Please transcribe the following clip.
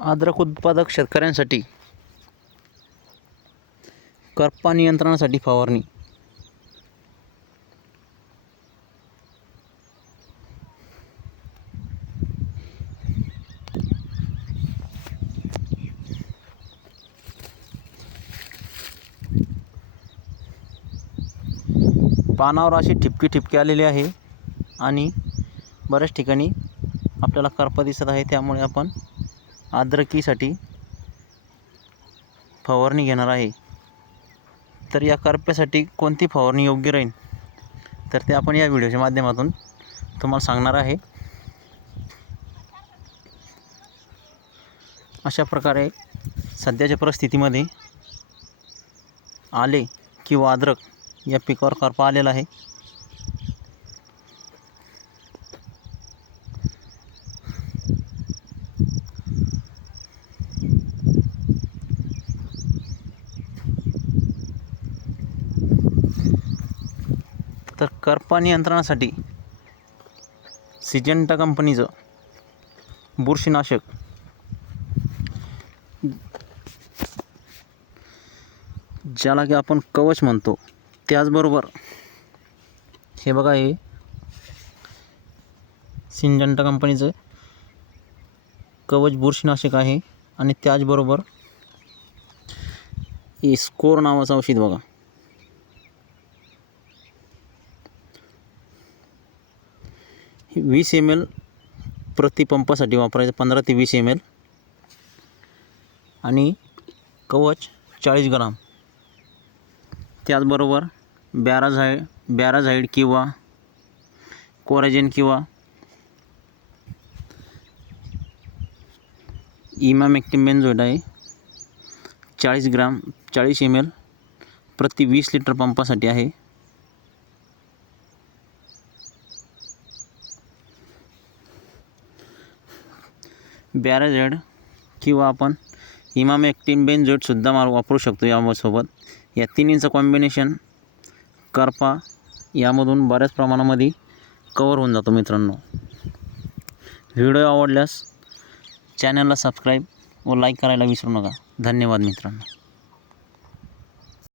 अद्रक उत्पादक शेतकऱ्यांसाठी करपा नियंत्रणासाठी फवारणी. पानावर अशी ठिपके आलेली आहे आणि बऱ्याच ठिकाणी आपल्याला करपा दिसत आहे. त्यामुळे आपण अद्रकीसाठी फवारणी घेणार आहे. तर या करप्यासाठी कोणती फवारणी योग्य राहील तर ते आपण या व्हिडिओच्या माध्यमातून तुम्हाला सांगणार आहे. अशा प्रकारे सध्याच्या परिस्थितीमध्ये आले किंवा अद्रक या पिकावर करपा आलेला आहे. तर करपा नियंत्रणासाठी सिंजेंटा कंपनीचं बुरशीनाशक ज्याला की आपण कवच म्हणतो, त्याचबरोबर हे बघा, हे सिंजेंटा कंपनीचं कवच बुरशीनाशक आहे. आणि त्याचबरोबर हे स्कोर नावाचं औषध बघा, हे 20 ml प्रति पंपासाठी वापरायचं, 15 ते 20 ml. आणि कवच 40 ग्राम. त्याचबरोबर बॅराझाईड किंवा कोराजेन किंवा इमामेक्टिन बेंझोएट आहे, 40 ग्राम 40 ml प्रति 20 लिटर पंपासाठी आहे. बॅराझाईड किंवा आपण इमामेक्टिन बेंझोएट सुद्धा वापरू शकतो यासोबत. या तिन्हींचं कॉम्बिनेशन करपा यामधून बऱ्याच प्रमाणामध्ये कवर होऊन जातो. मित्रांनो, व्हिडिओ आवडल्यास चॅनलला सबस्क्राईब व लाईक करायला विसरू नका. धन्यवाद मित्रांनो.